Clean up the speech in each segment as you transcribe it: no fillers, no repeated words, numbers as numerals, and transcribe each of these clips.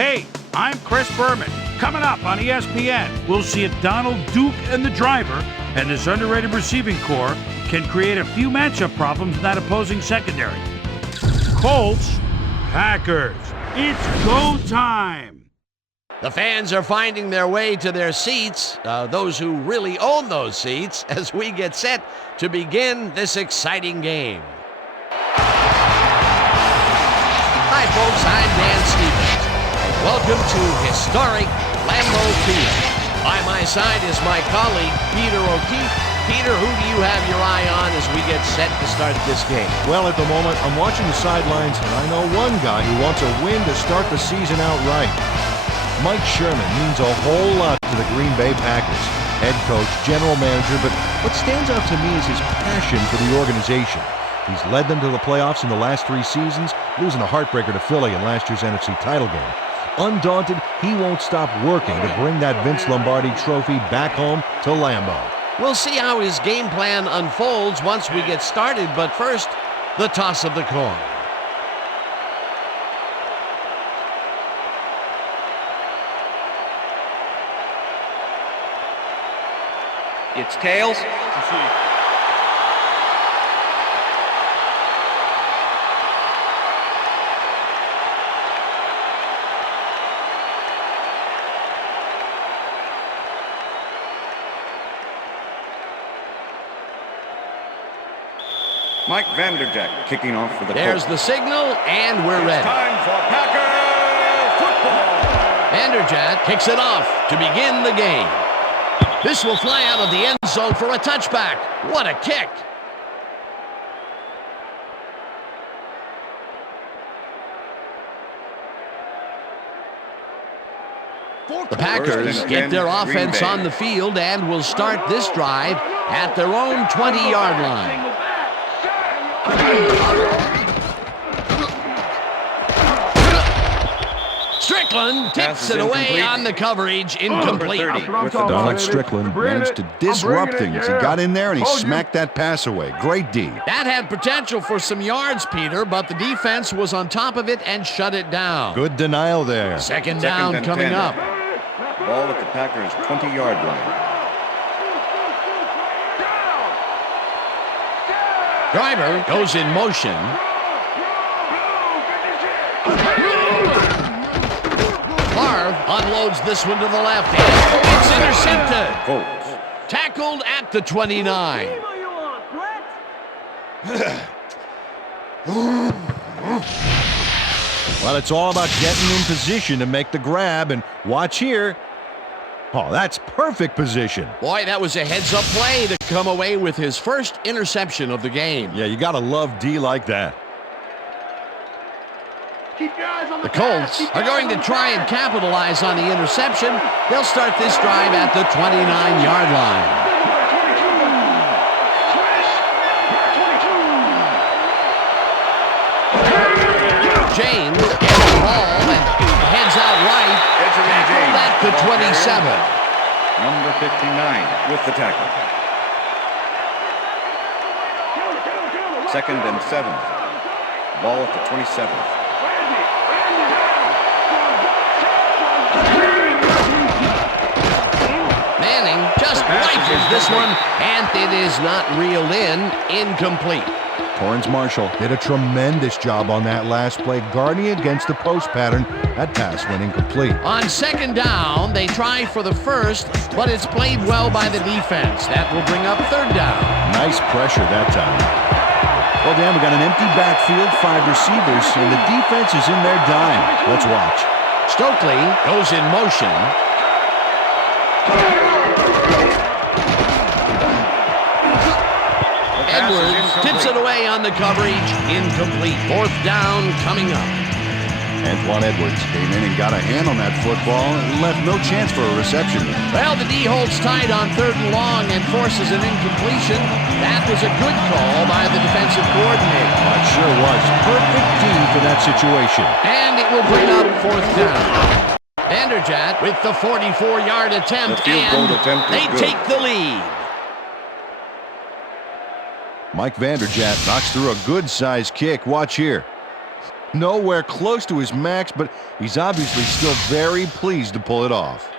Hey, I'm Chris Berman. Coming up on ESPN, we'll see if Donald Duke and the driver and his underrated receiving core can create a few matchup problems in that opposing secondary. Colts, Packers, it's go time. The fans are finding their way to their seats, those who really own those seats, as we get set to begin this exciting game. Hi, folks. I'm Dan Stevens. Welcome to historic Lambeau Field. By my side is my colleague, Peter O'Keefe. Peter, who do you have your eye on as we get set to start this game? Well, at the moment, I'm watching the sidelines, and I know one guy who wants a win to start the season out right. Mike Sherman means a whole lot to the Green Bay Packers. Head coach, general manager, but what stands out to me is his passion for the organization. He's led them to the playoffs in the last 3 seasons, losing a heartbreaker to Philly in last year's NFC title game. Undaunted, he won't stop working to bring that Vince Lombardi trophy back home to Lambeau. We'll see how his game plan unfolds once we get started, but first, the toss of the coin. It's tails. Mike Vanderjagt kicking off for the There's Colts. the signal, and we're ready. Time for Packer football. Vanderjagt kicks it off to begin the game. This will fly out of the end zone for a touchback. What a kick. The Packers get their offense on the field and will start this drive at their own 20-yard line. Strickland tips it away on the coverage, incomplete. Donald Strickland managed to disrupt things. He got in there and he smacked that pass away. Great D. That had potential for some yards, Peter, but the defense was on top of it and shut it down. Good denial there. Second down coming 10. up. Ball at the Packers' 20-yard line. Driver goes in motion. Favre unloads this one to the left. It's intercepted. Colts. Tackled at the 29. Well, it's all about getting in position to make the grab, and watch here. Oh, that's perfect position. Boy, that was a heads-up play to come away with his first interception of the game. Yeah, you got to love D like that. The Colts are going to try and capitalize on the interception. They'll start this drive at the 29-yard line. James gets the ball and heads out right. Tackled at the 27. Number 59 with the tackle. Second and 7. Ball at the 27. Manning just rifles this one, and it is not reeled in. Incomplete. Torrance Marshall did a tremendous job on that last play, guarding against the post pattern. That pass went incomplete. On second down, they try for the first, but it's played well by the defense. That will bring up third down. Nice pressure that time. Well, Dan, we got an empty backfield, 5 receivers, and the defense is in their dime. Let's watch. Stokely goes in motion. Edwards tips it away on the coverage. Incomplete. Fourth down coming up. Antoine Edwards came in and got a hand on that football and left no chance for a reception. Well, the D holds tight on third and long and forces an incompletion. That was a good call by the defensive coordinator. Oh, it sure was. Perfect D for that situation. And it will bring up fourth down. Vanderjagt with the 44-yard attempt, The field goal and attempt is they good. take the lead. Mike Vanderjagt knocks through a good-sized kick. Watch here. Nowhere close to his max, but he's obviously still very pleased to pull it off.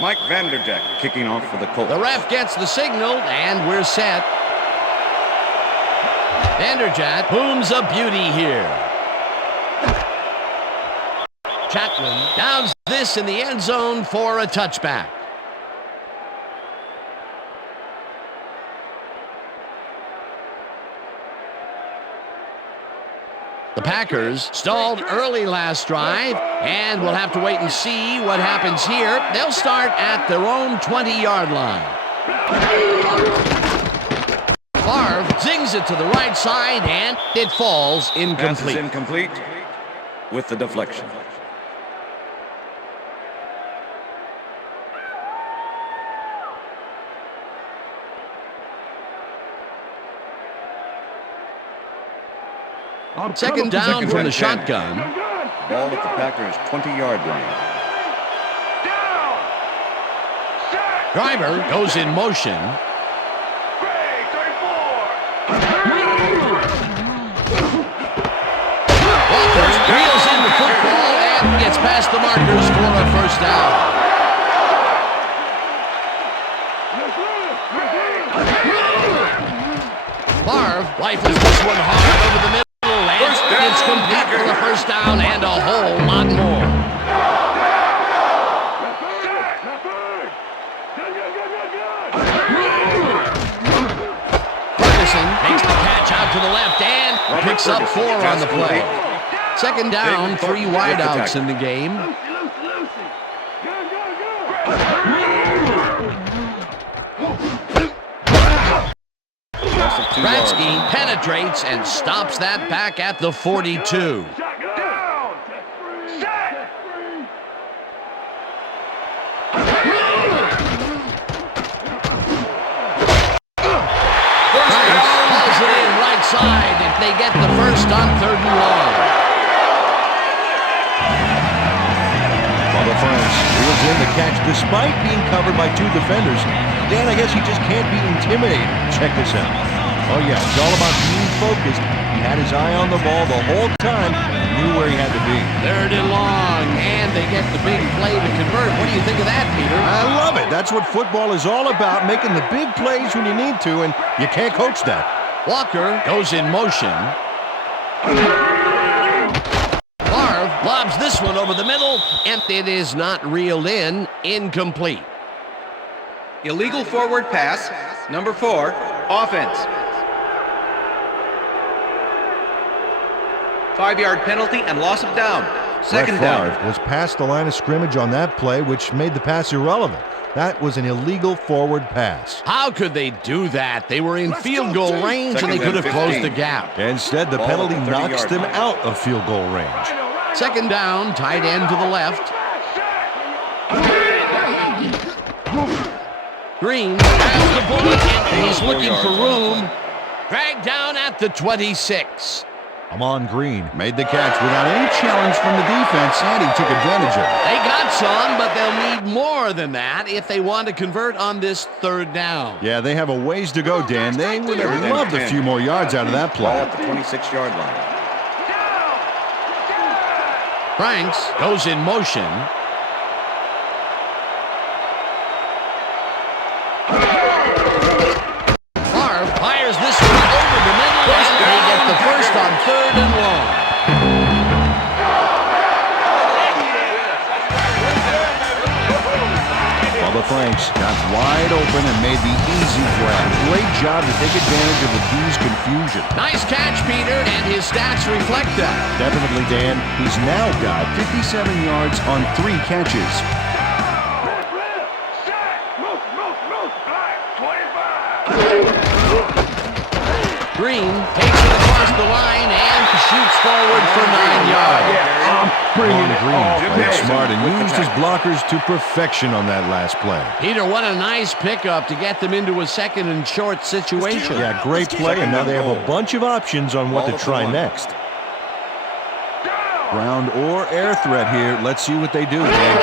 Mike Vanderjagt kicking off for the Colts. The ref gets the signal, and we're set. Vanderjagt booms a beauty here. Chatwin downs this in the end zone for a touchback. The Packers stalled early last drive, and we'll have to wait and see what happens here. They'll start at their own 20-yard line. Favre zings it to the right side, and it falls Pass is incomplete. incomplete with the deflection. Second down from the shotgun. Ball at the Packers' 20-yard line. Driver goes in motion. Walker reels in the football and gets past the markers for a first down. Favre rifles this one hard over the middle. It's complete for the first down and a whole lot more. Ferguson makes the catch out to the left and picks up 4 on the play. Second down, 3 wideouts in the game. Bratsky penetrates and stops that back at the 42. Pulls it in right side if they get the first on 3rd and long. While the France reels in the catch despite being covered by 2 defenders. Dan, I guess he just can't be intimidated. Check this out. Oh yeah, it's all about being focused. He had his eye on the ball the whole time and knew where he had to be. 3rd and long, and they get the big play to convert. What do you think of that, Peter? I love it. That's what football is all about, making the big plays when you need to, and you can't coach that. Walker goes in motion. Favre lobs this one over the middle, and it is not reeled in. Incomplete. Illegal forward pass, number 4, offense. 5-yard penalty and loss of down. Second down. Favre was past the line of scrimmage on that play, which made the pass irrelevant. That was an illegal forward pass. How could they do that? They were in field goal range, and they could have closed the gap. Instead, the penalty knocks them out of field goal range. Second down, tight end to the left. Green grabs the bullet, and he's looking for room. Dragged down at the 26. Amon Green made the catch without any challenge from the defense, and he took advantage of it. They got some, but they'll need more than that if they want to convert on this 3rd down. Yeah, they have a ways to go, Dan. They would have loved a few more yards out of that Ball play. at the 26-yard line. Franks goes in motion. Favre fires this one over the middle, and they get the first on 3rd and long. While the Franks got wide open and made the easy grab. Great job to take advantage of the D's confusion. Nice catch, Peter, and his stats reflect that. Definitely, Dan. He's now got 57 yards on 3 catches. Green takes it across the line and shoots forward for 9 yards. Amon Green played smart and used his blockers to perfection on that last play. Peter, what a nice pickup to get them into a 2nd and short situation. Yeah, great play, and now they have a bunch of options on what to try next. Ground or air threat here. Let's see what they do, Dan.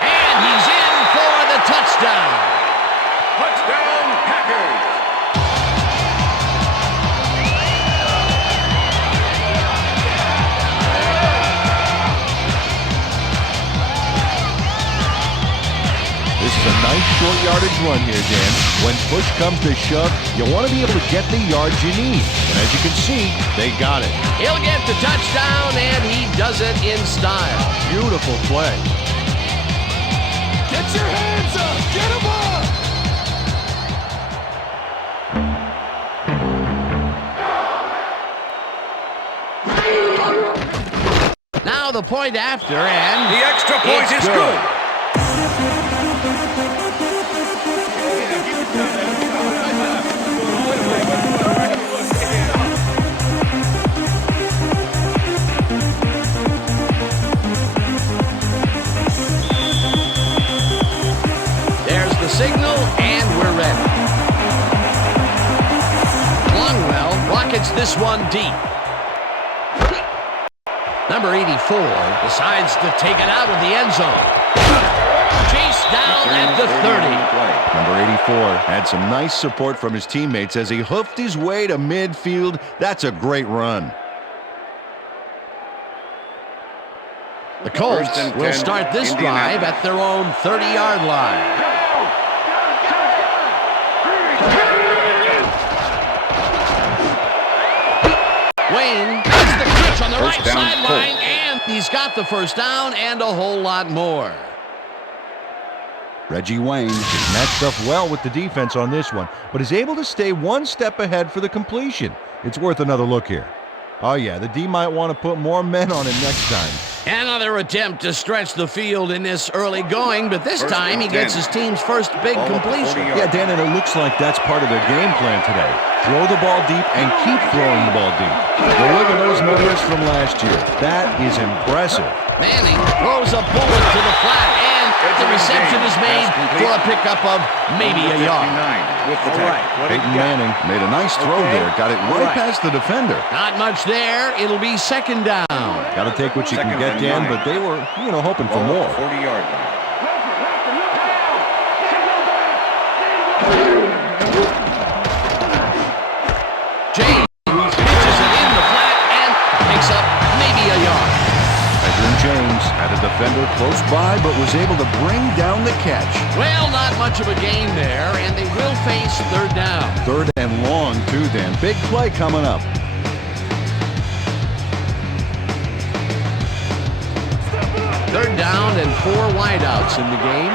And he's in for the touchdown. Touchdown, Packers. yardage run here, Dan. When push comes to shove, you want to be able to get the yards you need. And as you can see, they got it. He'll get the touchdown, and he does it in style. Beautiful play. Get your hands up! Get them up! Now the point after, and The extra point is good. There's the signal, and we're ready. Longwell rockets this one deep. Number 84 decides to take it out of the end zone. Chased down at the 30. Number 84 had some nice support from his teammates as he hoofed his way to midfield. That's a great run. The Colts First and will 10, start this drive at their own 30-yard line. Wayne has the catch on the First right down, sideline, Colts. and he's got the first down and a whole lot more. Reggie Wayne is matched up well with the defense on this one, but is able to stay one step ahead for the completion. It's worth another look here. Oh yeah, the D might want to put more men on it next time. Another attempt to stretch the field in this early going, but this First time he and gets 10. his team's first big Ball at the 40 completion. yard. Yeah, Dan, and it looks like that's part of their game plan today. Throw the ball deep and keep throwing the ball deep. Well, look at those numbers from last year. That is impressive. Manning throws a bullet to the flat, and the reception is made for a pickup of maybe a yard. 59 with the tackle. Peyton Manning made a nice throw there. Got it right past the defender. Not much there. It'll be second down. Got to take what you can Second get, and Dan, 9. but they were, hoping for Ball more. at the 40-yard line. James pitches it in the flat and picks up maybe a yard. Edgerrin James had a defender close by, but was able to bring down the catch. Well, not much of a gain there, and they will face third down. Third and long, too, Dan. Big play coming up. Third down and 4 wideouts in the game.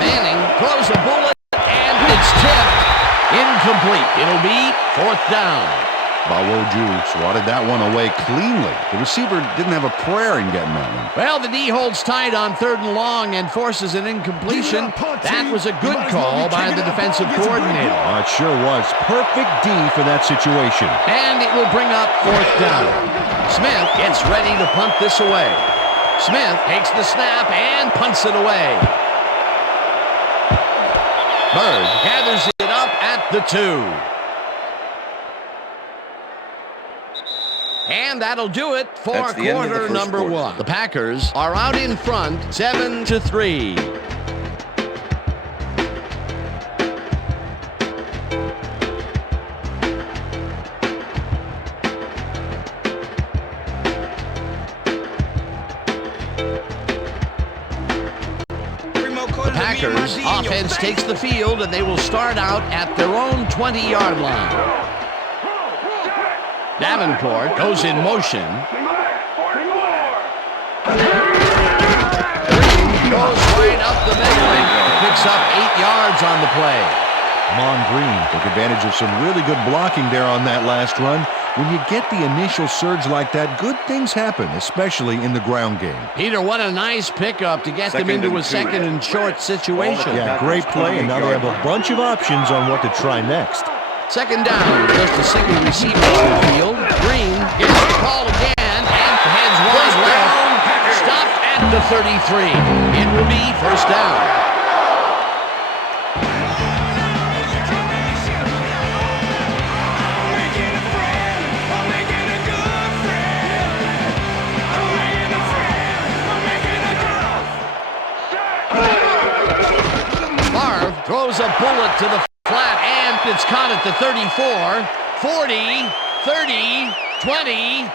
Manning throws a bullet, and it's tipped. Incomplete. It'll be fourth down. Bawoju swatted that one away cleanly. The receiver didn't have a prayer in getting that one. Well, the D holds tight on third and long and forces an incompletion. That was a good call by the defensive coordinator. Oh, it sure was. Perfect D for that situation. And it will bring up fourth down. Smith gets ready to punt this away. Smith takes the snap and punts it away. Bird gathers it up at the 2. And that'll do it for That's the end of the quarter first number quarter. 1. The Packers are out in front, 7-3. The Packers offense takes the field, and they will start out at their own 20-yard line. Davenport goes in motion. Green goes right up the middle and picks up 8 yards on the play. Mon Green took advantage of some really good blocking there on that last run. When you get the initial surge like that, good things happen, especially in the ground game. Peter, what a nice pickup to get them Second into and a 2. second and short situation. Yeah, great play, and now they have a bunch of options on what to try next. Second down, just a single receiver on the field. Green gets the call again and heads wide left. Stopped at the 33. It will be first down. Throws a bullet to the flat, and it's caught at the 34, 40, 30, 20,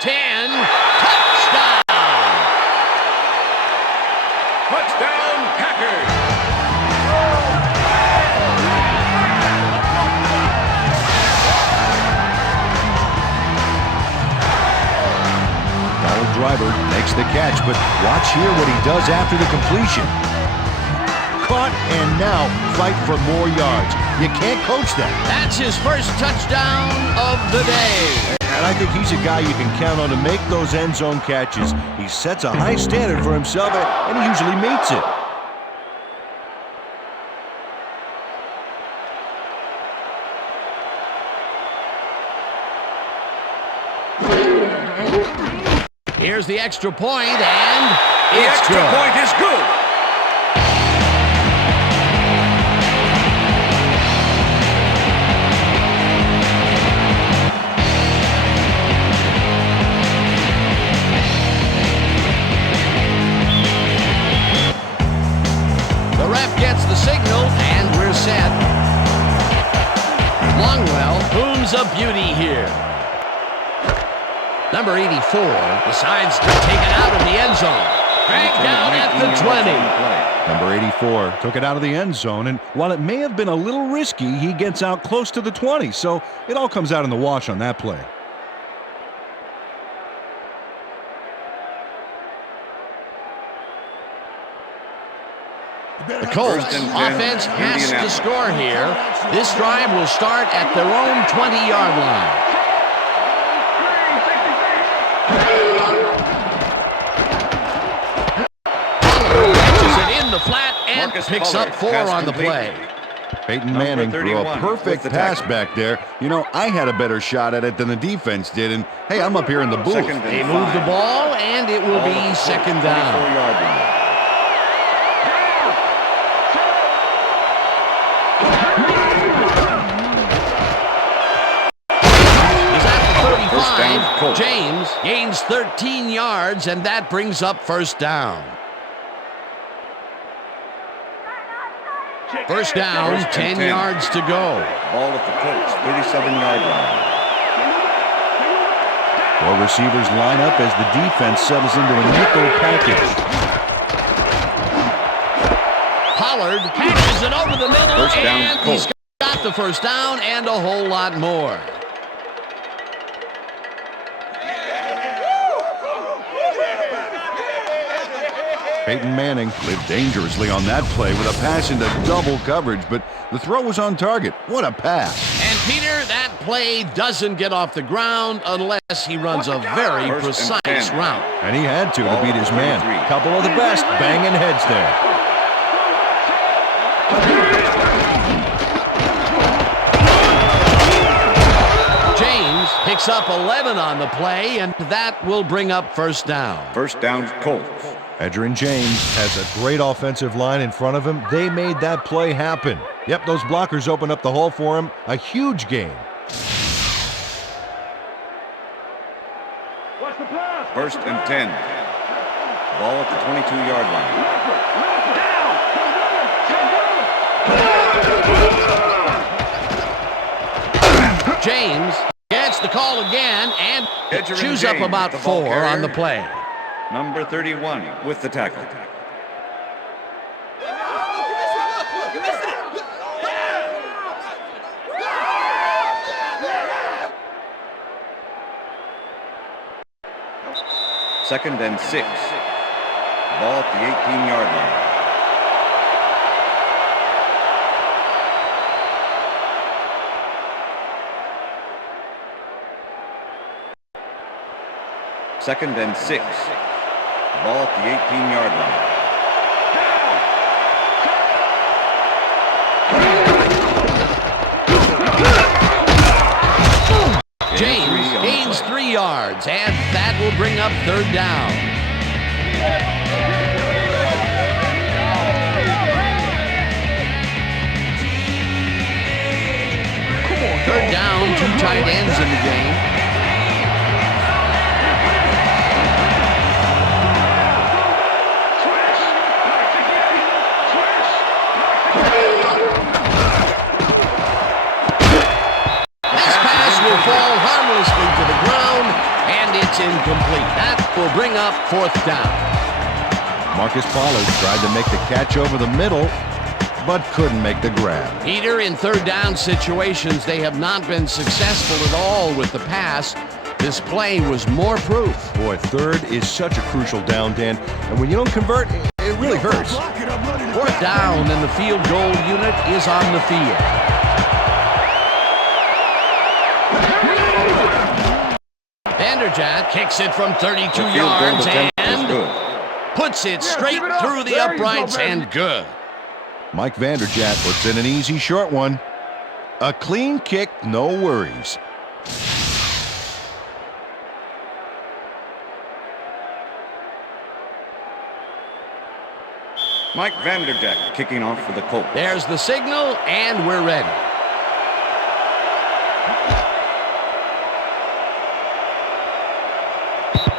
10. Touchdown! Touchdown, Packers. Donald Driver makes the catch, but watch here what he does after the completion. Caught and now fight for more yards. You can't coach that. That's his first touchdown of the day. And I think he's a guy you can count on to make those end zone catches. He sets a high standard for himself, and he usually meets it. Here's the extra point, and The it's extra good. point is good. The ref gets the signal, and we're set. Longwell booms a beauty here. Number 84 decides to take it out of the end zone. Dragged down at the 20. Number 84 took it out of the end zone, and while it may have been a little risky, he gets out close to the 20, so it all comes out in the wash on that play. The Colts offense has to score here. This drive will start at their own 20-yard line. Catches it in the flat and picks up 4 on the play. Peyton Manning threw a perfect pass back there. You know, I had a better shot at it than the defense did, and hey, I'm up here in the booth. They move the ball, and it will be second down. He's at the 35. James gains 13 yards, and that brings up first down. First down, 10 yards to go. Ball at the Colts, 37-yard line. 4 receivers line up as the defense settles into a nickel package. Pollard passes it over the middle, First down, and he's Colts. got the first down and a whole lot more. Peyton Manning lived dangerously on that play with a pass into double coverage, but the throw was on target. What a pass. And Peter, that play doesn't get off the ground unless he runs a very First and precise 10. route. And he had to beat his man. Couple of the best banging heads there. James picks up 11 on the play, and that will bring up first down. First down, Colts. Edgerrin James has a great offensive line in front of him. They made that play happen. Yep, those blockers opened up the hole for him. A huge gain. First and 10. Ball at the 22-yard line. James gets the call again and Edgerrin chews up James, about the ball 4 on the carrier. play. Number 31 with the tackle. Second and 6. Ball at the 18-yard line. Second and 6. Ball at the 18-yard line. James gains 3 yards, and that will bring up third down. Third down, 2 tight ends in the game. This pass will fall harmlessly to the ground, and it's will bring up 4th down. Marcus Pollard tried to make the catch over the middle, but couldn't make the grab. Peter, in 3rd down situations, they have not been successful at all with the pass. This play was more proof. Boy, 3rd is such a crucial down, Dan, and when you don't convert, it really hurts. 4th down, and the field goal unit is on the field. Vanderjagt kicks it from 32 yards and puts it straight through the uprights and good. Mike Vanderjagt puts in an easy short one. A clean kick, no worries. Mike Vanderjagt kicking off for the Colts. There's the signal, and we're ready.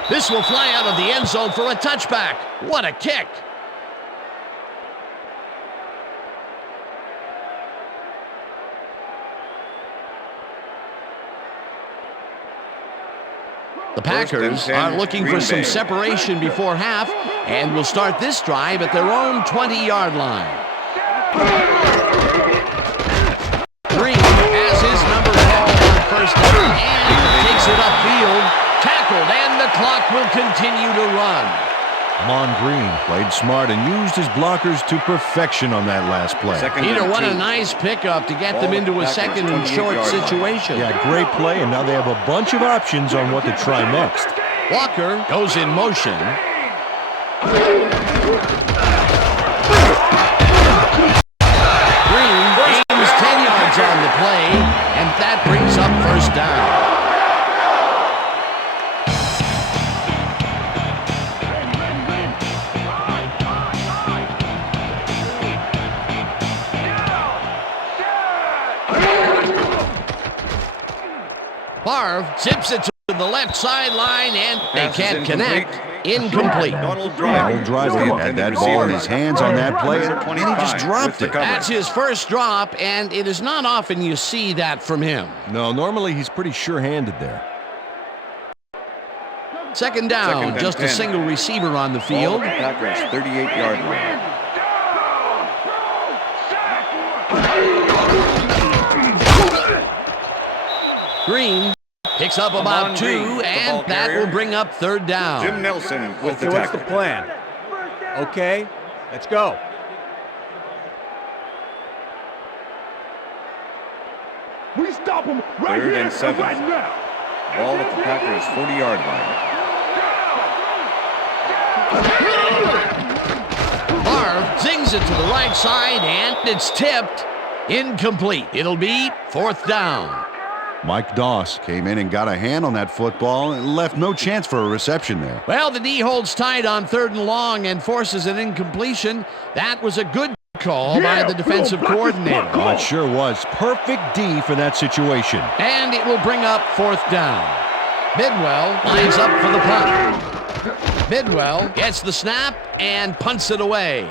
This will fly out of the end zone for a touchback. What a kick. The Packers are looking for some separation before half and will start this drive at their own 20-yard line. Green has his number called on 1st down and takes it upfield. Tackled, and the clock will continue to run. Mon Green played smart and used his blockers to perfection on that last play. Peter, what a nice pickup to get them into a 2nd and short situation. Yeah, great play, and now they have a bunch of options on what to try next. Walker goes in motion. Green aims 10 yards on the play, and that brings up 1st down. Favre zips it to the left sideline, and they can't connect. Incomplete. Donald Driver had that ball in his hands on that play, and he just dropped it. That's his first drop, and it is not often you see that from him. No, normally he's pretty sure-handed there. 2nd down, just a single receiver on the field. Packers 38-yard line. Green picks up about 2, and that will bring up 3rd down. Jim Nelson with the What's tackle. the plan? Okay, let's go. We stop him right 3rd here and 7. right now. Ball at the Packers 40-yard line. Favre zings it to the right side, and it's tipped. Incomplete. It'll be 4th down. Mike Doss came in and got a hand on that football and left no chance for a reception there. Well, the D holds tight on 3rd and long and forces an incompletion. That was a good call by the defensive coordinator. Oh, it sure was. Perfect D for that situation. And it will bring up 4th down. Bidwell lines up for the punt. Bidwell gets the snap and punts it away.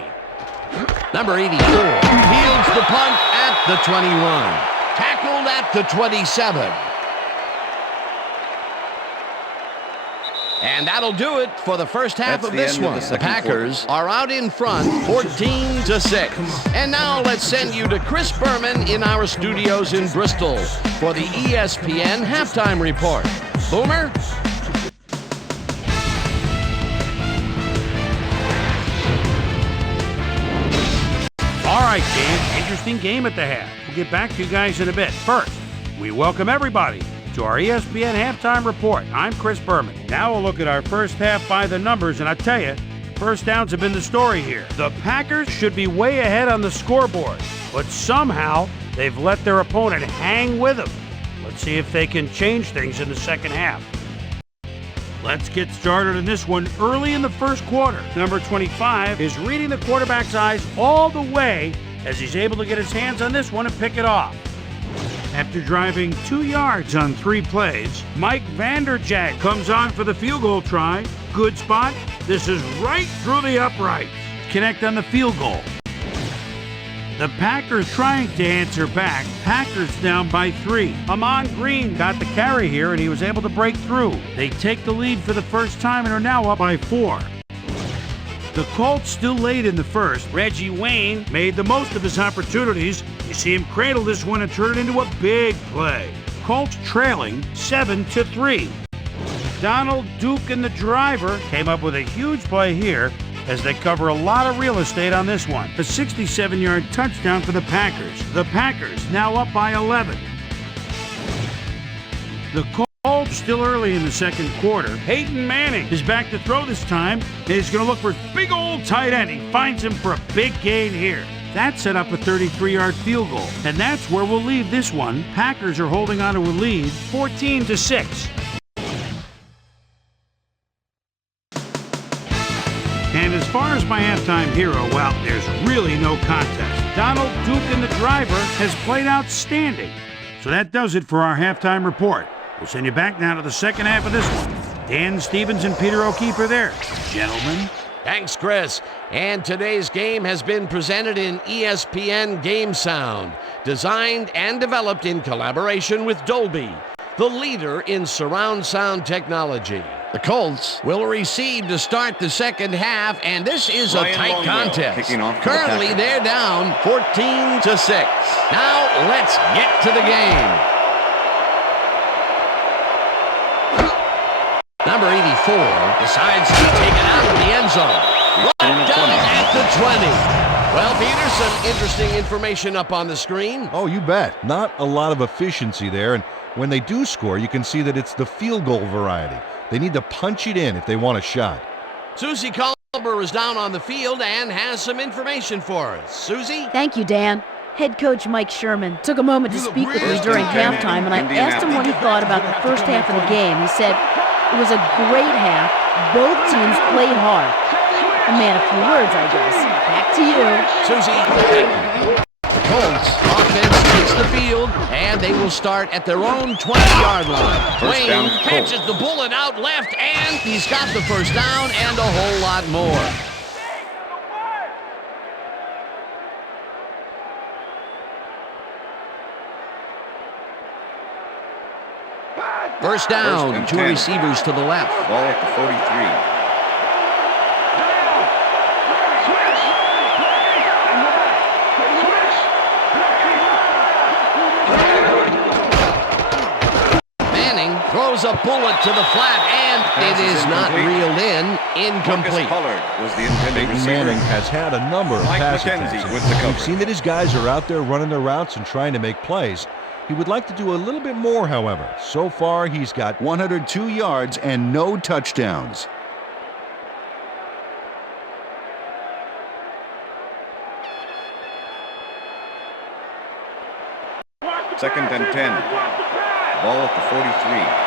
Number 84 fields the punt at the 21. Tackled at the 27. And that'll do it for the first half of this one. The Packers are out in front, 14-6. And now let's send you to Chris Berman in our studios in Bristol for the ESPN halftime report. Boomer? All right, game. Interesting game at the half. We'll get back to you guys in a bit. First, we welcome everybody to our ESPN Halftime Report. I'm Chris Berman. Now we'll look at our first half by the numbers, and I tell you, first downs have been the story here. The Packers should be way ahead on the scoreboard, but somehow they've let their opponent hang with them. Let's see if they can change things in the second half. Let's get started in this one early in the first quarter. Number 25 is reading the quarterback's eyes all the way as he's able to get his hands on this one and pick it off. After driving 2 yards on 3 plays, Mike Vanderjagt comes on for the field goal try. Good spot. This is right through the upright. Connect on the field goal. The Packers trying to answer back. Packers down by 3. Amon Green got the carry here, and he was able to break through. They take the lead for the first time and are now up by 4. The Colts still late in the first. Reggie Wayne made the most of his opportunities. You see him cradle this one and turn it into a big play. Colts trailing 7-3. Donald, Duke, and the driver came up with a huge play here as they cover a lot of real estate on this one. A 67-yard touchdown for the Packers. The Packers now up by 11. The Colts still early in the second quarter. Peyton Manning is back to throw this time, and he's going to look for his big old tight end. He finds him for a big gain here. That set up a 33-yard field goal, and that's where we'll leave this one. Packers are holding on to a lead, 14-6. And as far as my halftime hero, well, there's really no contest. Donald, Duke, and the driver has played outstanding. So that does it for our halftime report. We'll send you back now to the second half of this one. Dan Stevens and Peter O'Keefe are there. Gentlemen. Thanks, Chris. And today's game has been presented in ESPN Game Sound, designed and developed in collaboration with Dolby, the leader in surround sound technology. The Colts will receive to start the second half, and this is a tight contest. Currently, they're down 14-6. Now, let's get to the game. Number 84 decides to take it out of the end zone. Right down at the 20. Well, Peter, some interesting information up on the screen. Oh, you bet. Not a lot of efficiency there, and when they do score, you can see that it's the field goal variety. They need to punch it in if they want a shot. Susie Culber is down on the field and has some information for us. Susie? Thank you, Dan. Head coach Mike Sherman took a moment to speak with me during halftime, and I asked him what he thought about the first half of the game. He said, "It was a great half. Both teams played hard." A man of few words, I guess. Back to you. Susie, the Colts offense hits the field, and they will start at their own 20-yard line. Wayne catches the bullet out left, and he's got the first down and a whole lot more. First down, 2 receivers to the left. Ball at the 43. Throws a bullet to the flat, and it is not reeled in. Incomplete. Was the intended Peyton Manning has had a number of pass attempts. We've seen that his guys are out there running their routes and trying to make plays. He would like to do a little bit more, however. So far, he's got 102 yards and no touchdowns. Second and 10. Ball at the 43.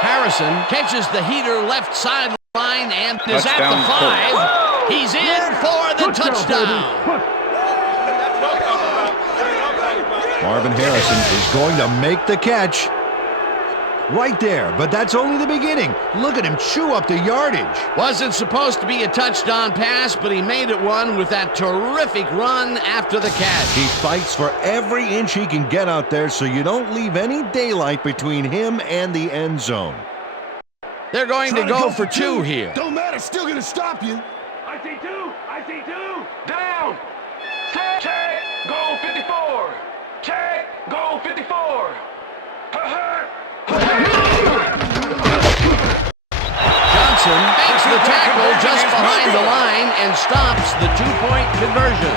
Harrison catches the heater left sideline and is at the 5. He's in for the touchdown. Marvin Harrison is going to make the catch. Right there, but that's only the beginning. Look at him chew up the yardage. Wasn't supposed to be a touchdown pass, but he made it one with that terrific run after the catch. He fights for every inch he can get out there so you don't leave any daylight between him and the end zone. They're going to go for 2 here. Don't matter, still gonna stop you. I see 2. Down. Check. Goal 54. Check. Goal 54. Johnson makes the tackle just behind the line and stops the 2-point conversion.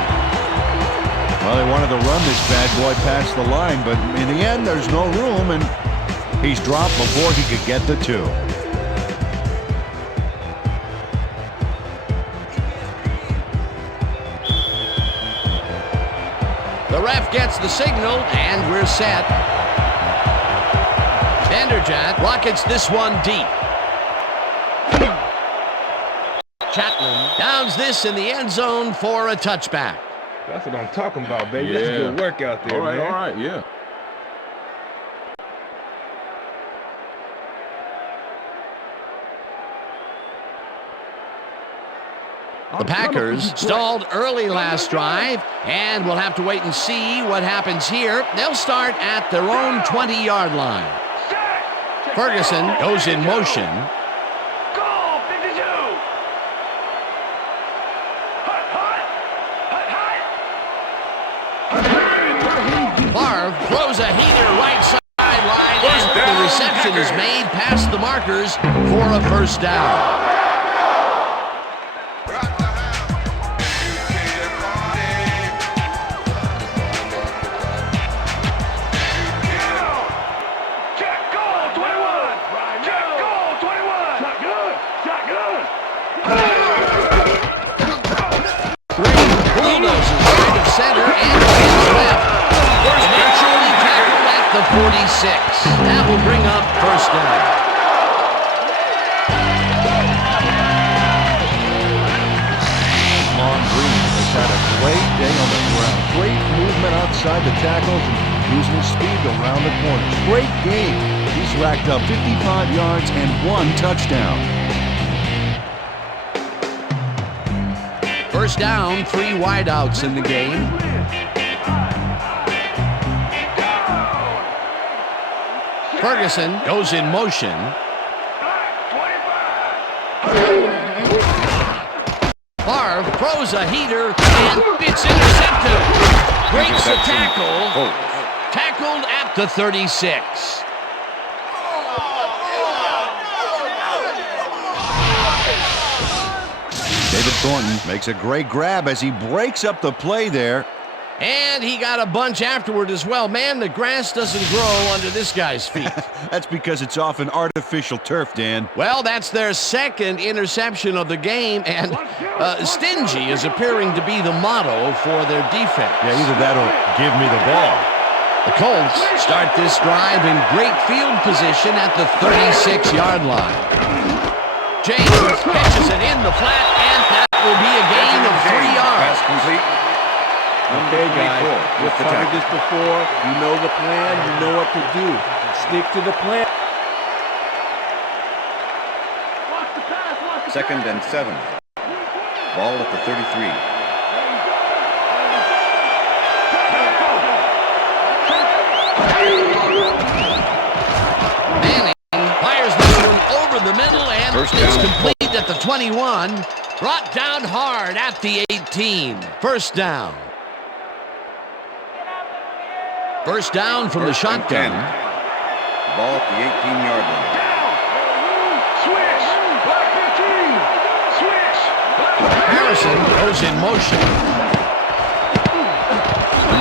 Well, they wanted to run this bad boy past the line, but in the end, there's no room, and he's dropped before he could get the 2. The ref gets the signal, and we're set. Vanderjagt rockets this one deep. Chapman downs this in the end zone for a touchback. That's what I'm talking about, baby. That's good work out there, man. All right, yeah. The Packers stalled early last drive, and we'll have to wait and see what happens here. They'll start at their own 20-yard line. Ferguson goes in motion. Favre throws a heater right sideline, and the reception is made past the markers for a first down. Center and left. Eventually tackled at the 46. That will bring up first down. Long Green has had a great day on the ground. Great movement outside the tackles and using his speed to round the corners. Great game. He's racked up 55 yards and 1 touchdown. First down, 3 wideouts in the game. Ferguson goes in motion. Favre throws a heater, and it's intercepted. Breaks the tackle. Tackled at the 36. David Thornton makes a great grab as he breaks up the play there. And he got a bunch afterward as well. Man, the grass doesn't grow under this guy's feet. That's because it's often artificial turf, Dan. Well, that's their second interception of the game, and stingy is appearing to be the motto for their defense. Yeah, either that or give me the ball. The Colts start this drive in great field position at the 36-yard line. James catches it in the flat, and that will be a gain of 3 yards. Pass complete. Okay, guys, we've covered this before. You know the plan. You know what to do. Stick to the plan. Second and 7. Ball at the 33. Manning fires this one over the middle, and it's complete at the 21. Brought down hard at the 18. First down. First down from the shotgun. Ball at the 18-yard line. Harrison goes in motion.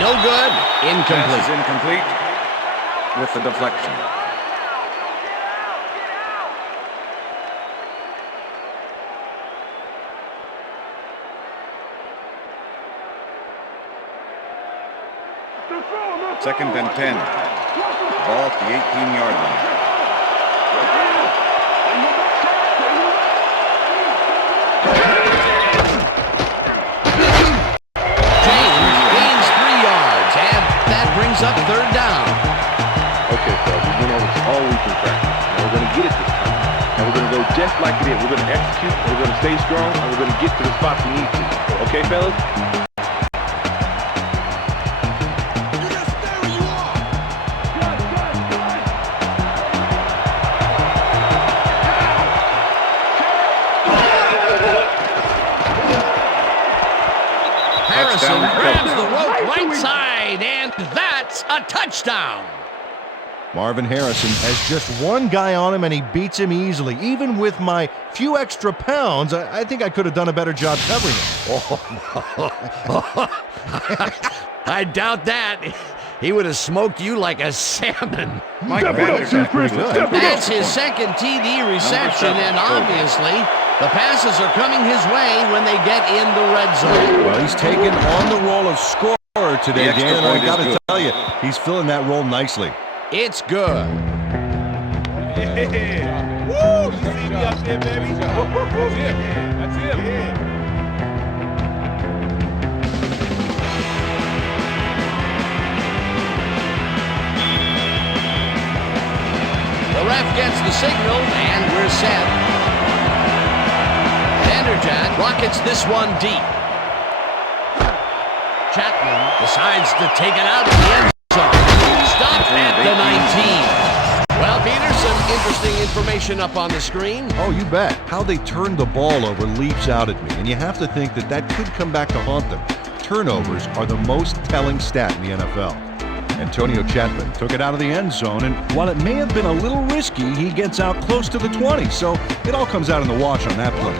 No good. Incomplete. Pass is incomplete with the deflection. Second and 10. Ball at the 18-yard line. James gains 3 yards, and that brings up third down. Okay, fellas, it's all we can practice. And we're going to get it this time. And we're going to go just like it is. We're going to execute, and we're going to stay strong, and we're going to get to the spots we need to. Okay, fellas? Harrison grabs the rope right side, and that's a touchdown. Marvin Harrison has just one guy on him, and he beats him easily. Even with my few extra pounds, I think I could have done a better job covering him. I doubt that. He would have smoked you like a salmon. Mike Vanderson. That's his second TD reception, and obviously the passes are coming his way when they get in the red zone. Well, he's taken on the role of scorer today, The extra Dan, and I point is got to good. tell you, he's filling that role nicely. It's good. Yeah. Woo! You see me up there, baby? That's him. That's him. The ref gets the signal, and we're set. Vanderjagt rockets this one deep. Chapman decides to take it out of the end zone. Stopped at the 19. Well, Peter, some interesting information up on the screen. Oh, you bet. How they turned the ball over leaps out at me, and you have to think that that could come back to haunt them. Turnovers are the most telling stat in the NFL. Antonio Chapman took it out of the end zone, and while it may have been a little risky, he gets out close to the 20, so it all comes out in the wash on that play.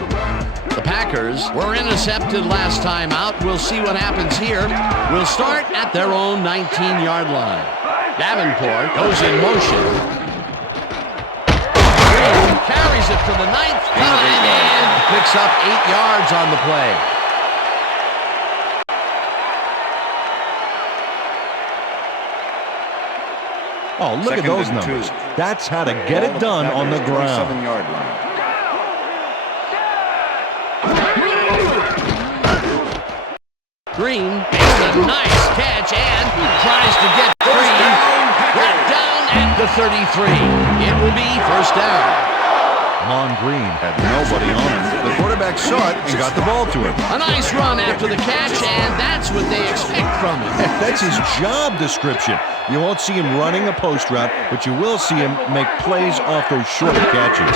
The Packers were intercepted last time out. We'll see what happens here. We'll start at their own 19-yard line. Davenport goes in motion. Carries it to the 9th line and picks up 8 yards on the play. Oh, look at those numbers. That's how to get it done on the ground. 7-yard line. Green makes a nice catch and tries to get free. Brought down at the 33. It will be first down. Lon Green had nobody on him. The quarterback saw it and got the ball to him. A nice run after the catch, and that's what they expect from him. That's his job description. You won't see him running a post route, but you will see him make plays off those shorter catches.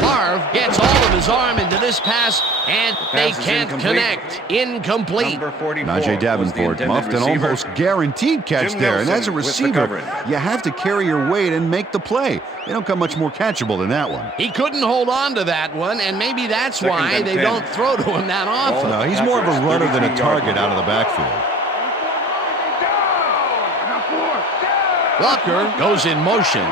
Marv gets all of his arm into this pass, and they can't connect. Incomplete. Najee Davenport muffed an almost guaranteed catch there, and as a receiver, you have to carry your weight and make the play. They don't come much more catchable than that one. He couldn't hold on to that one, and maybe that's why they don't throw to him that often. No, he's more of a runner than a target out of the backfield. Walker goes in motion.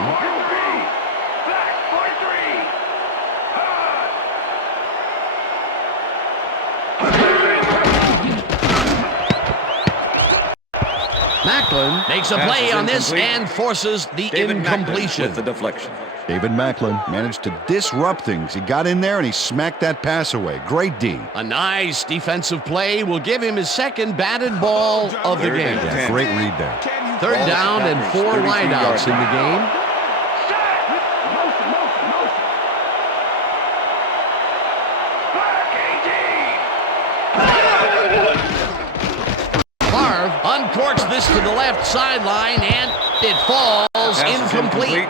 Macklin makes a play on this and forces the incompletion. With the deflection. David Macklin managed to disrupt things. He got in there and he smacked that pass away. Great D. A nice defensive play will give him his second batted ball of the game. Yeah, great read there. Third down and 4 wideouts in the game. Marv uncorks this to the left sideline, and it falls incomplete.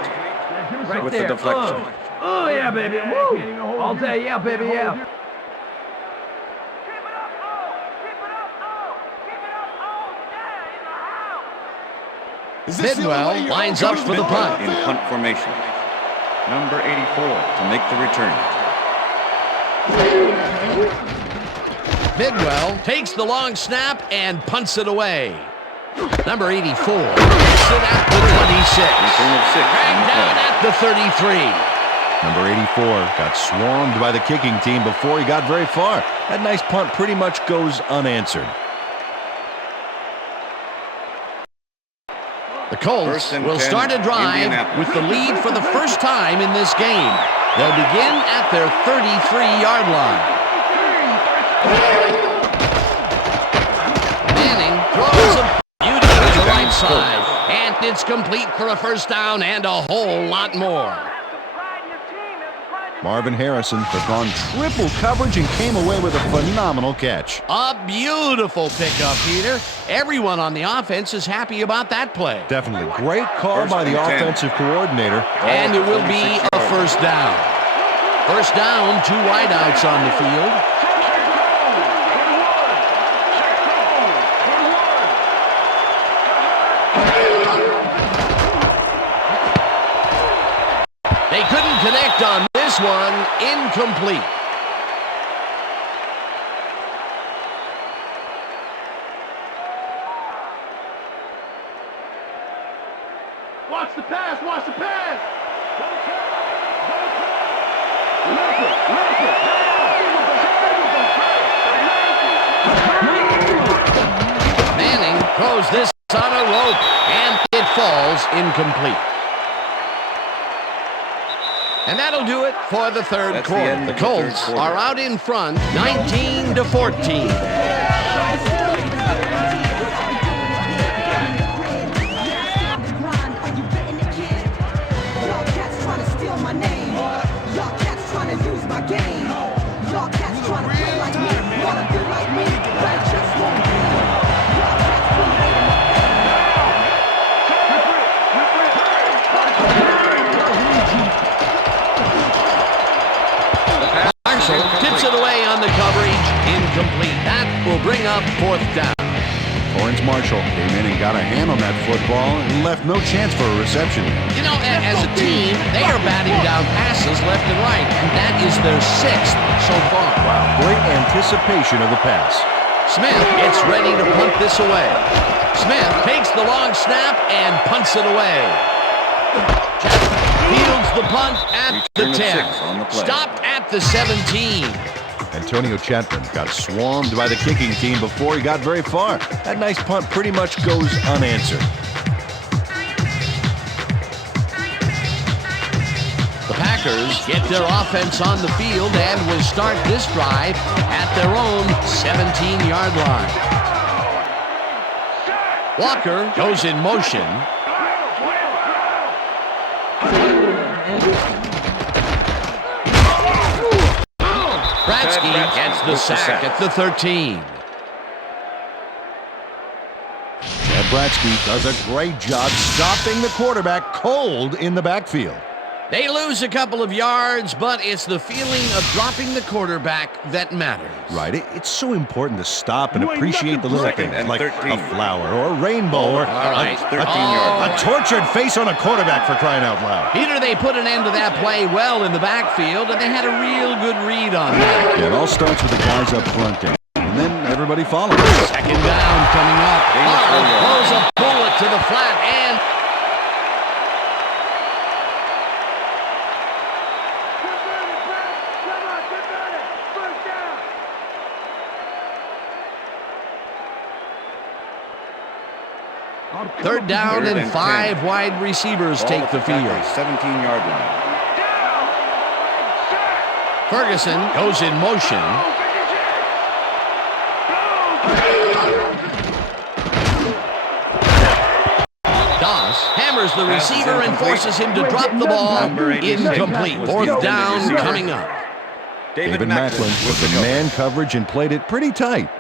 Right with the deflection. Oh, yeah, baby. Woo! All day, yeah, baby, yeah. Bidwell lines up for the punt. In punt formation. Number 84 to make the return. Bidwell takes the long snap and punts it away. Number 84 takes it at the 26. Dragged down at the 33. Number 84 got swarmed by the kicking team before he got very far. That nice punt pretty much goes unanswered. The Colts will start a drive with the lead for the first time in this game. They'll begin at their 33-yard line. Manning throws a beauty to the right side, and it's complete for a first down and a whole lot more. Marvin Harrison took on triple coverage and came away with a phenomenal catch. A beautiful pickup, Peter. Everyone on the offense is happy about that play. Definitely. Great call by the offensive coordinator. And it will be a first down. First down, 2 wideouts on the field. They couldn't connect on this one. Incomplete. Watch the pass, watch the pass. Manning throws this on a rope, and it falls incomplete. And that'll do it for the third quarter. The Colts are out in front, 19-14. Y'all cats trying to steal my name. Y'all cats trying to use my game. got a hand on that football and left no chance for a reception. You know, as a team, they are batting down passes left and right, and that is their 6th so far. Wow, great anticipation of the pass. Smith gets ready to punt this away. Smith takes the long snap and punts it away. Chapman fields the punt at the 10. Stopped at the 17. Antonio Chapman got swarmed by the kicking team before he got very far. That nice punt pretty much goes unanswered. The Packers get their offense on the field and will start this drive at their own 17-yard line. Walker goes in motion. Bratsky gets the sack at the 13. Chad Bratsky does a great job stopping the quarterback cold in the backfield. They lose a couple of yards, but it's the feeling of dropping the quarterback that matters. Right. It's so important to stop and appreciate the little things like 13. a flower or a rainbow or a tortured face on a quarterback, for crying out loud. Peter, they put an end to that play well in the backfield, and they had a real good read on that. Yeah, it all starts with the guys up front there, and then everybody follows. Second down coming up. Throws a bullet to the flat, and third down and 5 wide receivers take the field. 17-yard line. Ferguson goes in motion. Doss hammers the receiver and forces him to drop the ball. Incomplete. Fourth down coming up. David Macklin with the man coverage and played it pretty tight.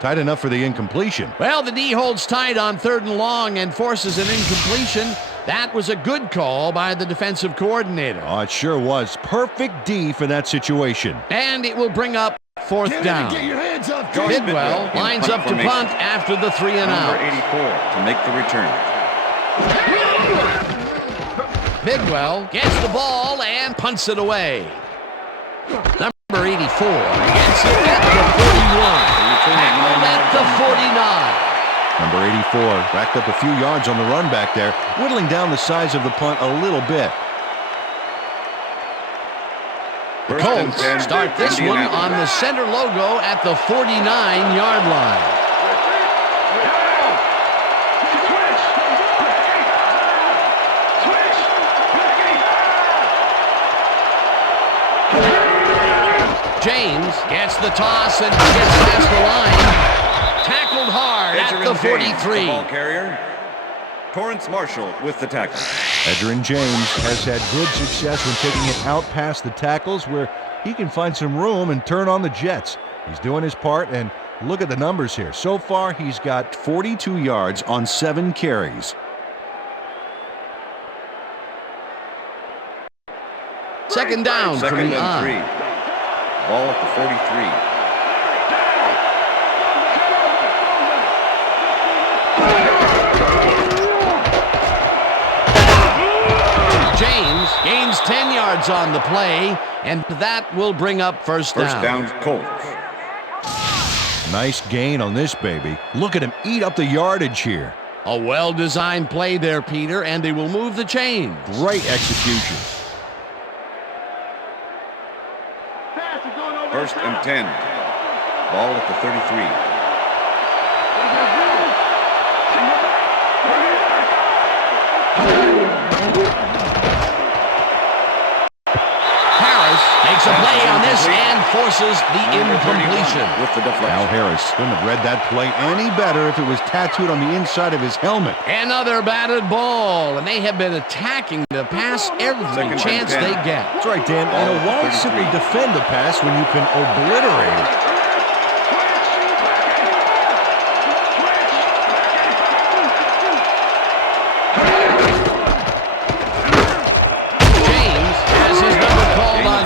Tight enough for the incompletion. Well, the D holds tight on 3rd and long and forces an incompletion. That was a good call by the defensive coordinator. Oh, it sure was. Perfect D for that situation. And it will bring up 4th down. Get your hands up, Bidwell lines up to punt after the 3 and out. Number 84 to make the return. Bidwell gets the ball and punts it away. Number 84 gets it at the 41. Tackled at the 49. Number 84 racked up a few yards on the run back there, whittling down the size of the punt a little bit. The Colts start this one on the center logo at the 49-yard line. James gets the toss and gets past the line. Tackled hard at the 43. Ball carrier. Torrance Marshall with the tackle. Edgerrin James has had good success when taking it out past the tackles where he can find some room and turn on the Jets. He's doing his part, and look at the numbers here. So far, he's got 42 yards on 7 carries. Second down from Second the and 3. Ball at the 43. James gains 10 yards on the play, and that will bring up first down. First down, Colts. Nice gain on this baby. Look at him eat up the yardage here. A well-designed play there, Peter, and they will move the chains. Great execution. First and 10. Ball at the 33. Makes a play on this and forces the incompletion. With the deflection. Al Harris couldn't have read that play any better if it was tattooed on the inside of his helmet. Another batted ball, and they have been attacking the pass every chance they get. That's right, Dan. Why simply defend the pass when you can obliterate it?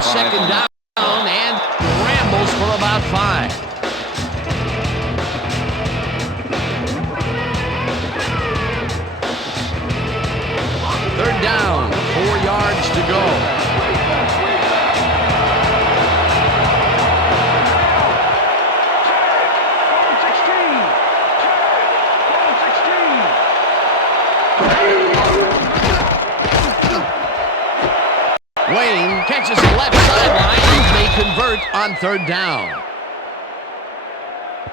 Second down and rambles for about 5. down, 4 yards to go. Wayne catches the left sideline and may convert on 3rd down.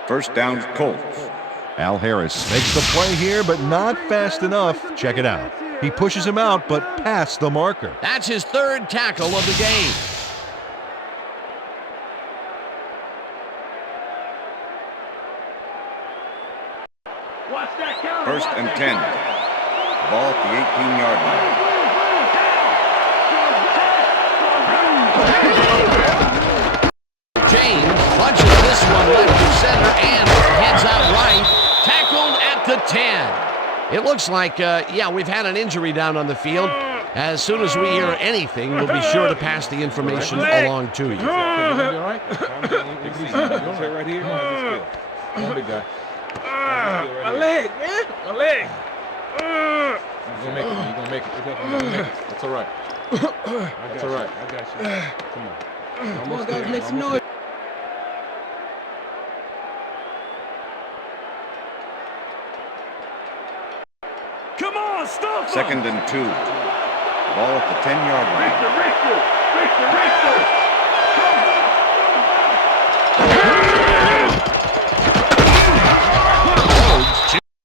First down, Colts. Al Harris makes the play here, but not fast enough. Check it out. He pushes him out, but past the marker. That's his 3rd tackle of the game. First and 10. Ball at the 18-yard line. James punches this one left to center and heads out right. Tackled at the 10. It looks like, we've had an injury down on the field. As soon as we hear anything, we'll be sure to pass the information along to you. You all right? Right here. Come on, big guy. My leg, man. My leg. You're gonna make it. You're gonna make it. That's all right. That's all right. I got you. Come on. Come on, guys, make some noise. Come on, stop. Second and 2. Ball at the 10-yard line.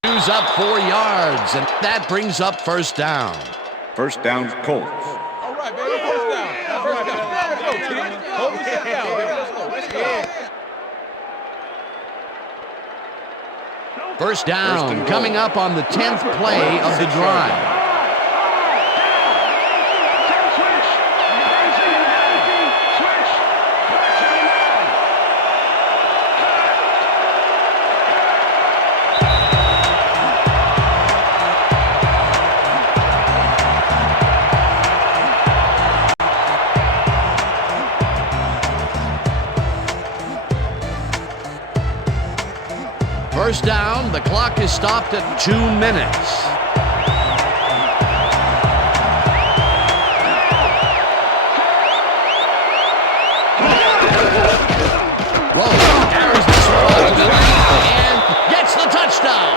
Chews up 4 yards, and that brings up 1st down. First down, Colts. All right, baby. First down. First down. Let's go, kid. Hold yourself down, baby. Let's go. First down, coming up on the 10th play of the drive. First down, the clock is stopped at 2 minutes. Whoa, carries this one to the right and gets the touchdown.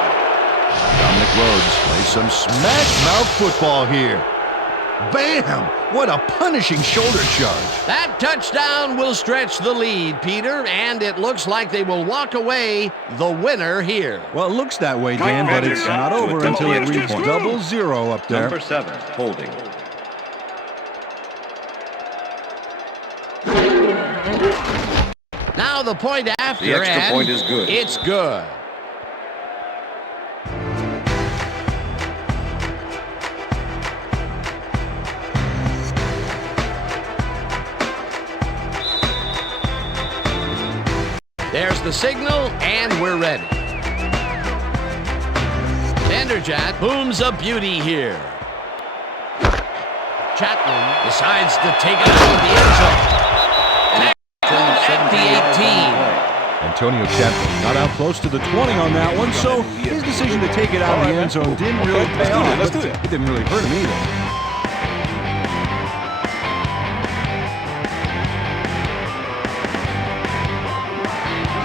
Dominic Rhodes plays some smash-mouth football here. Bam! What a punishing shoulder charge. That touchdown will stretch the lead, Peter, and it looks like they will walk away the winner here. Well, it looks that way, Dan, but it's not over until it reaches 0-0 up there. Number 7, holding. Now the point after, The extra and point is good. It's good. There's the signal, and we're ready. Vanderjagt booms a beauty here. Chapman decides to take it out of the end zone. At the 18. Antonio Chapman got out close to the 20 on that one, so his decision to take it out of the end zone didn't really pay off. Let's do it. It didn't really hurt him either.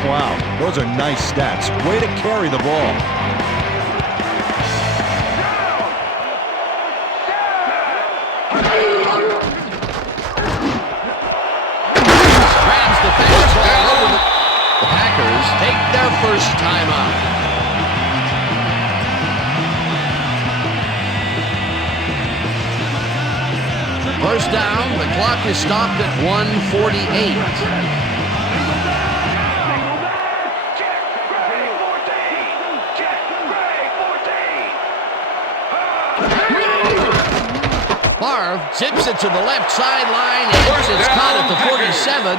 Wow, those are nice stats. Way to carry the ball. Grabs the fastball. The Packers take their first time out. First down, the clock is stopped at 1:48. Favre zips it to the left sideline, and it's caught at the 47.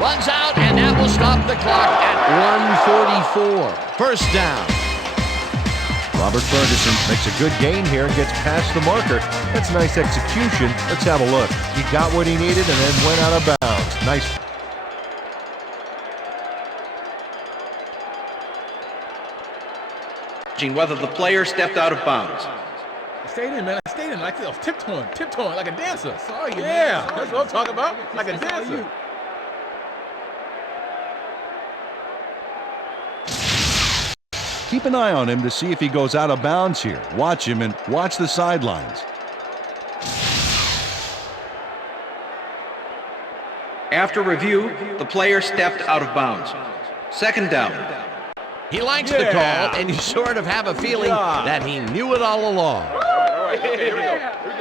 Runs out, and that will stop the clock at 1:44. First down. Robert Ferguson makes a good gain here and gets past the marker. That's nice execution. Let's have a look. He got what he needed and then went out of bounds. Nice. Whether the player stepped out of bounds. I stayed in, man. I stayed in like I was tiptoeing like a dancer. Sorry, yeah, that's what I'm talking about. Like a dancer. Keep an eye on him to see if he goes out of bounds here. Watch him and watch the sidelines. After review, the player stepped out of bounds. Second down. He likes the call, and you sort of have a feeling that he knew it all along. All right, okay, here we go.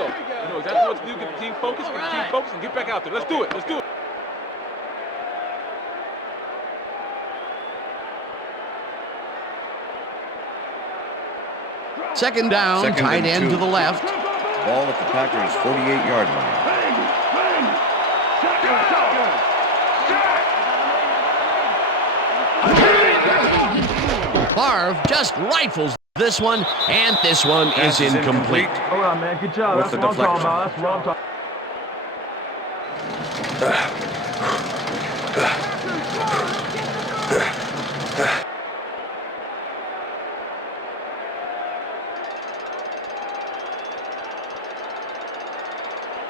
You know exactly what to do. Get the team focused, and get back out there. Let's do it. Second down, tight end to the left. Ball at the Packers' 48-yard line. Favre just rifles this one, and this one is incomplete. All right, man. Good job. With the deflection. That's what I'm talking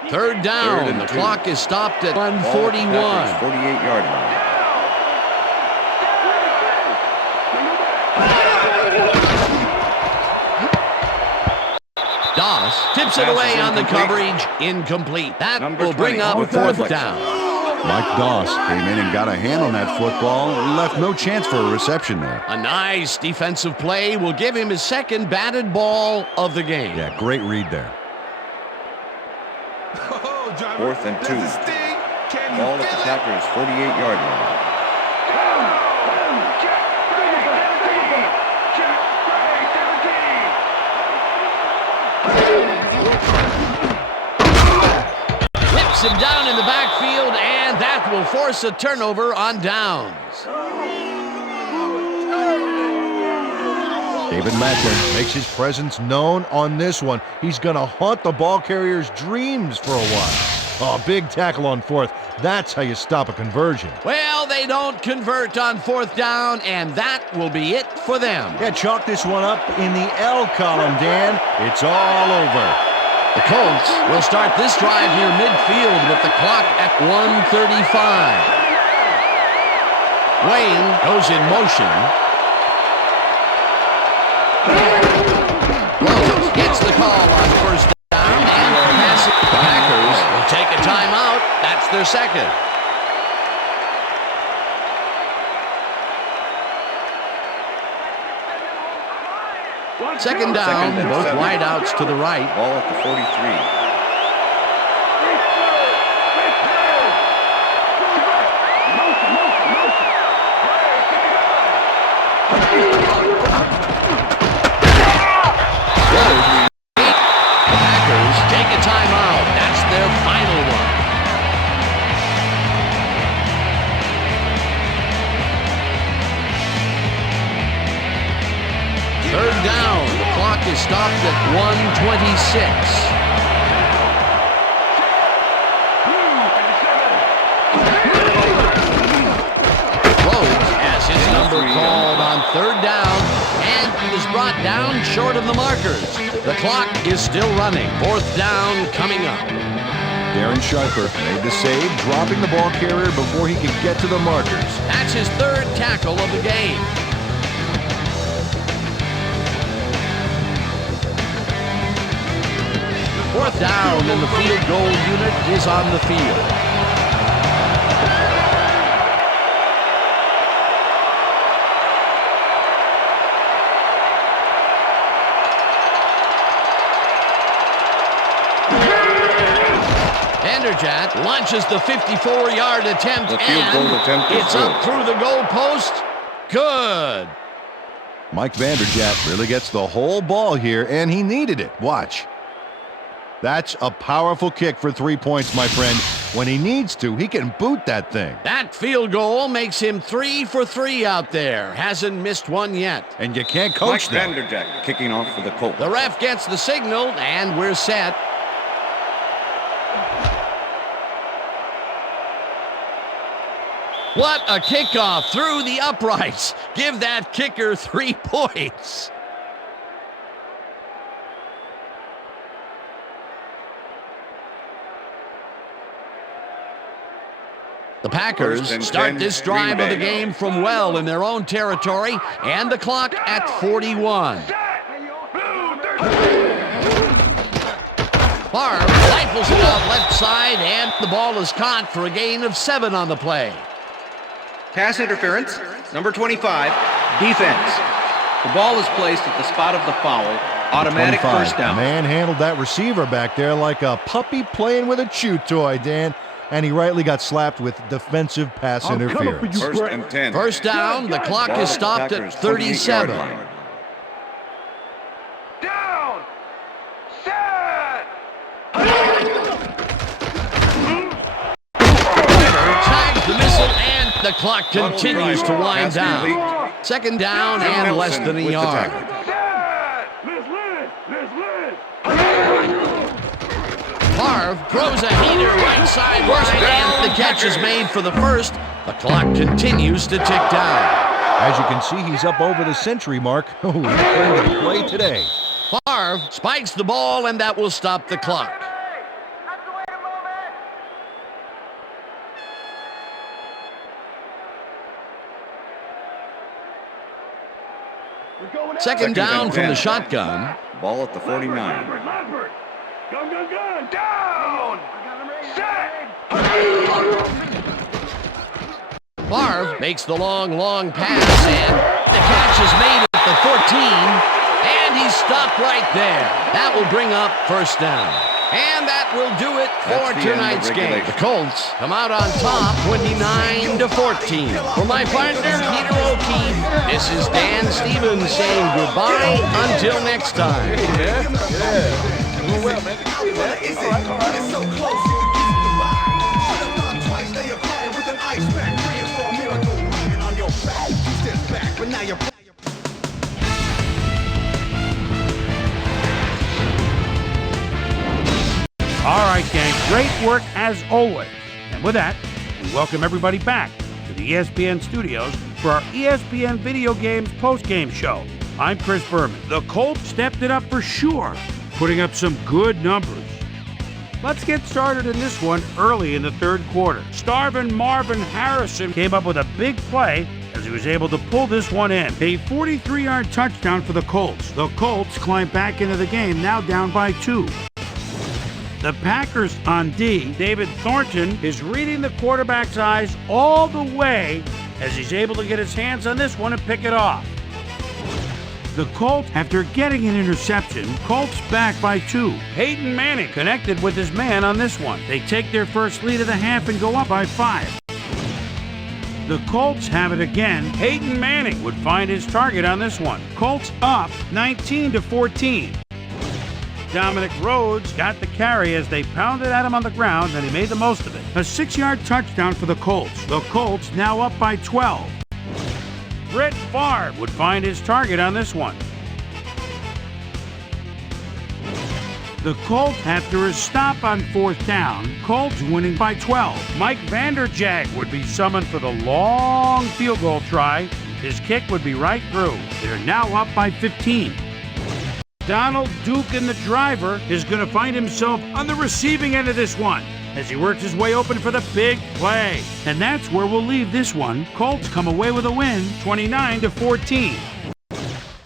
Third down. The clock is stopped at 1:41. 48-yard line. Doss tips it away on the coverage. Incomplete. That will bring up fourth down. Mike Doss came in and got a hand on that football. Left no chance for a reception there. A nice defensive play will give him his second batted ball of the game. Yeah, great read there. Fourth and 2. Ball at the Packers' 48-yard line. Whips him down in the backfield, and that will force a turnover on downs. David Mattman makes his presence known on this one. He's going to haunt the ball carrier's dreams for a while. Oh, big tackle on fourth. That's how you stop a conversion. Well, they don't convert on fourth down, and that will be it for them. Yeah, chalk this one up in the L column, Dan. It's all over. The Colts will start this drive near midfield with the clock at 1:35. Wayne goes in motion. Rose gets the call on first down, and the Packers will take a timeout. That's their second. Second down, both wideouts to the right. Ball at the 43. The Packers take a timeout. That's their final one. Third down. The clock is stopped at 1:26. Rhodes has his number called on third down, and he is brought down short of the markers. The clock is still running. Fourth down coming up. Darren Sharper made the save, dropping the ball carrier before he could get to the markers. That's his third tackle of the game. Fourth down, and the field goal unit is on the field. Vanderjagt launches the 54-yard attempt, The field goal attempt is it's good. up through the goal post. Good. Mike Vanderjagt really gets the whole ball here, and he needed it. Watch. That's a powerful kick for 3 points, my friend. When he needs to, he can boot that thing. That field goal makes him 3 for 3 out there. Hasn't missed one yet. And you can't coach Mike that. Vanderjagt kicking off for the Colts. The ref gets the signal, and we're set. What a kickoff through the uprights. Give that kicker 3 points. The Packers start this drive of the game from well in their own territory, and the clock at 41. Favre rifles it out left side, and the ball is caught for a gain of 7 on the play. Pass interference, number 25, defense. The ball is placed at the spot of the foul. Automatic 25. first down. Manhandled that receiver back there like a puppy playing with a chew toy, Dan. And he rightly got slapped with defensive pass interference. First and 10. First down, the clock is stopped at 37. Down! Set! Tags the missile, and the clock continues to wind down. Second down and less than a yard. Favre throws a heater right sideline, and the catch is made for the first. The clock continues to tick down. As you can see, he's up over the century mark. Oh, he's playing the play today. Favre spikes the ball, and that will stop the clock. Second down from the shotgun. Ball at the 49. Gun, down! Set! Favre makes the long pass, and the catch is made at the 14, and he's stopped right there. That will bring up first down. And that will do it for tonight's game. The Colts come out on top, 29-14. For my partner, Peter O'Keefe, this is Dan Stevens saying goodbye until next time. All right, gang, great work as always. And with that, we welcome everybody back to the ESPN studios for our ESPN Video Games post-game show. I'm Chris Berman. The Colts stepped it up for sure, putting up some good numbers. Let's get started in this one early in the third quarter. Starvin' Marvin Harrison came up with a big play as he was able to pull this one in. A 43-yard touchdown for the Colts. The Colts climb back into the game, now down by 2. The Packers on D, David Thornton, is reading the quarterback's eyes all the way as he's able to get his hands on this one and pick it off. The Colts, after getting an interception, Colts back by 2. Peyton Manning connected with his man on this one. They take their first lead of the half and go up by 5. The Colts have it again. Peyton Manning would find his target on this one. Colts up 19-14. Dominic Rhodes got the carry as they pounded at him on the ground, and he made the most of it. A 6-yard touchdown for the Colts. The Colts now up by 12. Brett Favre would find his target on this one. The Colts, after a stop on 4th down, Colts winning by 12. Mike Vanderjagt would be summoned for the long field goal try. His kick would be right through. They're now up by 15. Donald Duke, and the driver, is going to find himself on the receiving end of this one as he works his way open for the big play. And that's where we'll leave this one. Colts come away with a win, 29-14.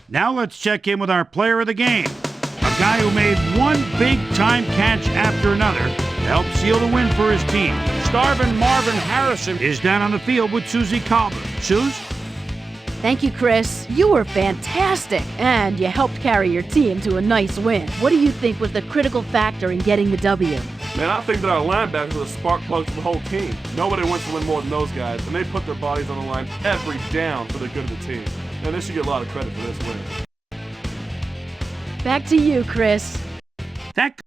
Now let's check in with our player of the game, a guy who made one big-time catch after another to help seal the win for his team. Starvin' Marvin Harrison is down on the field with Susie Colbert. Suze? Thank you, Chris. You were fantastic, and you helped carry your team to a nice win. What do you think was the critical factor in getting the W? Man, I think that our linebackers are the spark plugs for the whole team. Nobody wants to win more than those guys, and they put their bodies on the line every down for the good of the team. And they should get a lot of credit for this win. Back to you, Chris. That